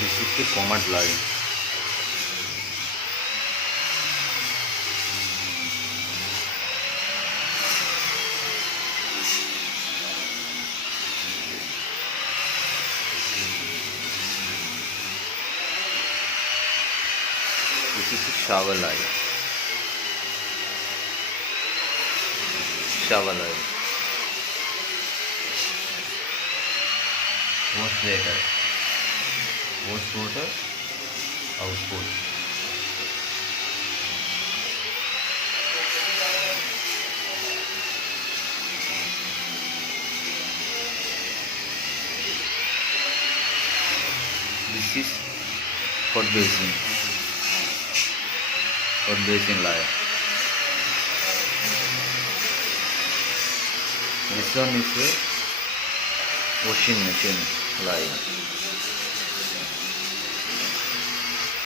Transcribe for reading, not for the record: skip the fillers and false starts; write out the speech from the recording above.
This is the command line. This is the shower line. Shower line. Wash water. Wash water. Output. This is hot basin. Hot basin line. This one is a washing machine line.